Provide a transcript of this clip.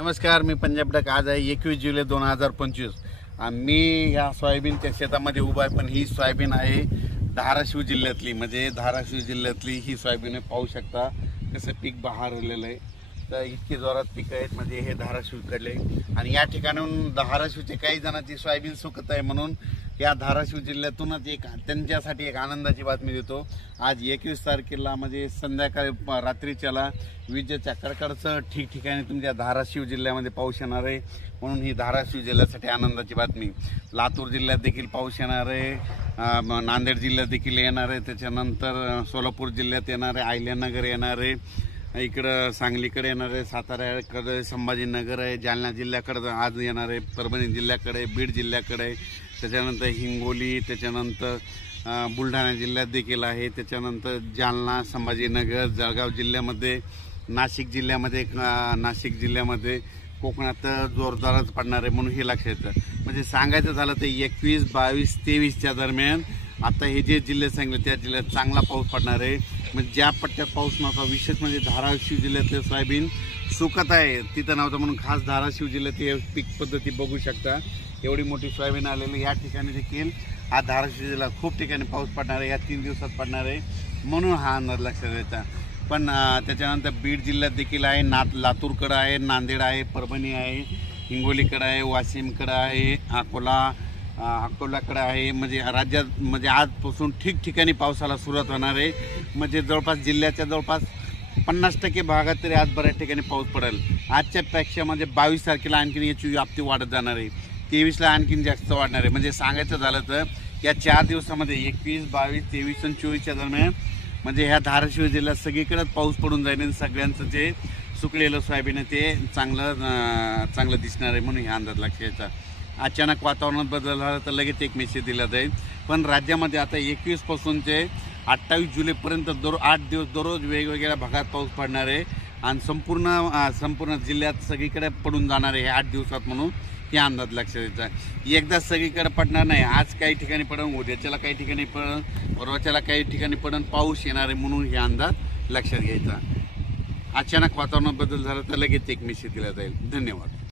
नमस्कार, मी पंजाब डक। आज आहे 21 जुलै 2025। मी या सोयाबीनच्या शेतामध्ये उभा आहे, पण ही सोयाबीन आहे धाराशिव जिल्ह्यातली, म्हणजे धाराशिव जिल्ह्यातली ही सोयाबीन पाहू शकता कसं पीक बहरलेलं आहे। तर इतके जोरात पीक आहेत, म्हणजे हे धाराशिवकडले। आणि या ठिकाणाहून धाराशिवचे काही जणांची सोयाबीन सुकत आहे, म्हणून या धाराशिव जिल्ह्यातूनच त्यांच्यासाठी एक आनंदाची बातमी देतो। आज 21 तारखेला म्हणजे संध्याकाळी रात्रीच्याला विजेच्या कडकडाटासह ठिकठिकाणी तुमच्या धाराशिव जिल्ह्यामध्ये पाऊस येणार आहे, म्हणून ही धाराशिव जिल्ह्यासाठी आनंदाची बातमी। लातूर जिल्ह्यात देखील पाऊस येणार आहे, नांदेड जिल्ह्यात देखील येणार आहे, त्याच्यानंतर सोलापूर जिल्ह्यात येणार आहे, अहिल्यानगर येणार आहे, इकडं सांगलीकडे येणार आहे, साताऱ्याकडे संभाजीनगर आहे, जालना जिल्ह्याकडे आज येणार आहे, परभणी जिल्ह्याकडे, बीड जिल्ह्याकडे, त्याच्यानंतर हिंगोली, त्याच्यानंतर बुलढाणा जिल्ह्यात देखील आहे, त्याच्यानंतर जालना, संभाजीनगर, जळगाव जिल्ह्यामध्ये, नाशिक जिल्ह्यामध्ये कोकणात जोरदारच पडणार आहे, म्हणून हे लक्षात येतं। म्हणजे सांगायचं झालं तर 21, 22, 23च्या दरम्यान आता हे जे जिल्हे सांगितले त्या जिल्ह्यात चांगला पाऊस पडणार आहे। म्हणजे ज्या पट्ट्यात पाऊस नव्हता, विशेष म्हणजे धाराशिव जिल्ह्यातले सोयाबीन सुकत आहे तिथं नव्हतं, म्हणून खास धाराशिव जिल्ह्यात हे पीक पद्धती बघू शकता। एवढी मोठी सोयाबीन आलेली या ठिकाणी देखील आज धाराशिव जिल्ह्यात खूप ठिकाणी पाऊस पडणार आहे, या 3 दिवसात पडणार आहे, म्हणून हा अंदाज लक्षात येता। पण त्याच्यानंतर बीड जिल्ह्यात देखील आहे, लातूरकडं आहे, नांदेड आहे, परभणी आहे, हिंगोलीकडं आहे, वाशिमकडं आहे, अकोलाकडं आहे। म्हणजे राज्यात म्हणजे आजपासून ठिकठिकाणी पावसाला सुरुवात होणार आहे। म्हणजे जवळपास जिल्ह्याच्या जवळपास 50% भागात तरी आज बऱ्याच ठिकाणी पाऊस पडेल। आजच्या पेक्षा म्हणजे 22 तारखेला आणखीन याची व्याप्ती वाढत जाणार आहे, 23ला आणखीन जास्त वाढणार आहे। म्हणजे सांगायचं झालं तर या 4 दिवसामध्ये 21, 22, 23 आणि 24च्या दरम्यान म्हणजे ह्या धाराशिव जिल्ह्यात सगळीकडेच पाऊस पडून जाईल आणि सगळ्यांचं जे सुकलेलं सोयाबीन आहे ते चांगलं दिसणार आहे, म्हणून ह्या अंदाज लक्षात यायचा। अचानक वातावरणात बदल झाला तर लगेच एक मेसेज दिला जाईल। पण राज्यामध्ये आता 21 पासून ते 28 जुलैपर्यंत 8 दिवस दररोज वेगवेगळ्या भागात पाऊस पडणार आहे आणि संपूर्ण जिल्ह्यात सगळीकडे पडून जाणार आहे 8 दिवसात, म्हणून या अंदाज लक्षात यायचा। एकदा सगळीकडे पडणार नाही, आज काही ठिकाणी पडून, उद्याच्याला काही ठिकाणी पडून, परवाच्याला काही ठिकाणी पडून पाऊस येणार आहे, म्हणून हे अंदाज लक्षात घ्यायचा। अचानक वातावरणात बदल झाला तर लगेच एक मेसेज दिला जाईल। धन्यवाद।